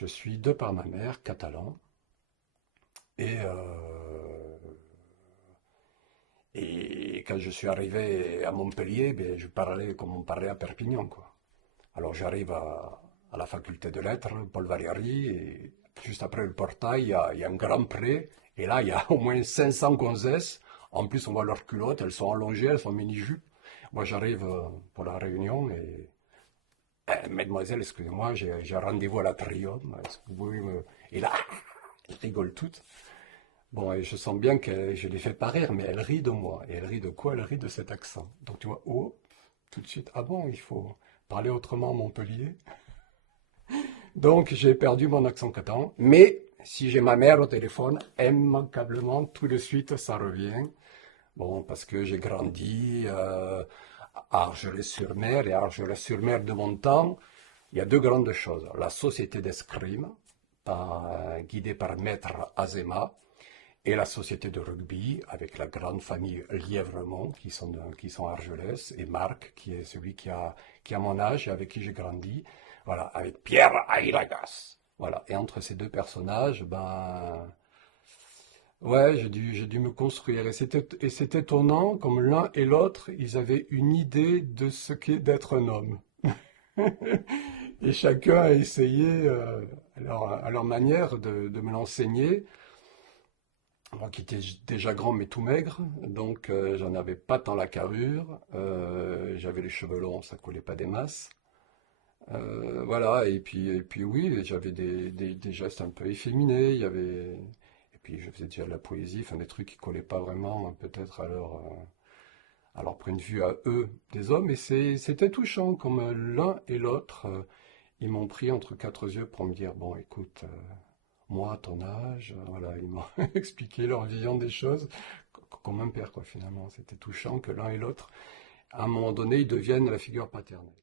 Je suis de par ma mère catalan et, et quand je suis arrivé à Montpellier, ben, je parlais comme on parlait à Perpignan, quoi. Alors j'arrive à la faculté de lettres, Paul Valéry, et juste après le portail, il y a un grand pré, et là, il y a au moins 500 gonzesses. En plus, on voit leurs culottes, elles sont allongées, elles sont mini-jupes. Moi, j'arrive pour la réunion et Mademoiselle, excusez-moi, j'ai un rendez-vous à l'Atrium. Est-ce que vous pouvez me... Et là, elles rigolent toutes. Bon, et je sens bien que je les fais pas rire, mais elles rient de moi. Et elles rient de quoi? Elles rient de cet accent. Donc tu vois, oh, tout de suite, ah bon, il faut parler autrement à Montpellier. Donc j'ai perdu mon accent catalan. Mais si j'ai ma mère au téléphone, immanquablement, tout de suite, ça revient. Bon, parce que j'ai grandi à Argelès-sur-Mer, et à Argelès-sur-Mer de mon temps, il y a deux grandes choses. La société d'escrime, guidée par Maître Azema, et la société de rugby, avec la grande famille Lièvremont, qui sont à Argelès, et Marc, qui est celui qui a mon âge et avec qui j'ai grandi. Voilà, avec Pierre Ailagas. Voilà, et entre ces deux personnages, ben, ouais, j'ai dû me construire. Et c'est étonnant, comme l'un et l'autre, ils avaient une idée de ce qu'est d'être un homme. Et chacun a essayé, à leur manière, de me l'enseigner. Moi qui étais déjà grand mais tout maigre, donc j'en avais pas tant la carrure. J'avais les cheveux longs, ça collait pas des masses. Voilà, et puis oui, j'avais des gestes un peu efféminés. Et puis je faisais déjà de la poésie, enfin des trucs qui collaient pas vraiment peut-être à leur point de vue à eux, des hommes. Et c'était touchant, comme l'un et l'autre, ils m'ont pris entre quatre yeux pour me dire, bon écoute, moi, à ton âge, voilà, ils m'ont expliqué leur vision des choses, comme un père, quoi, finalement. C'était touchant que l'un et l'autre, à un moment donné, ils deviennent la figure paternelle.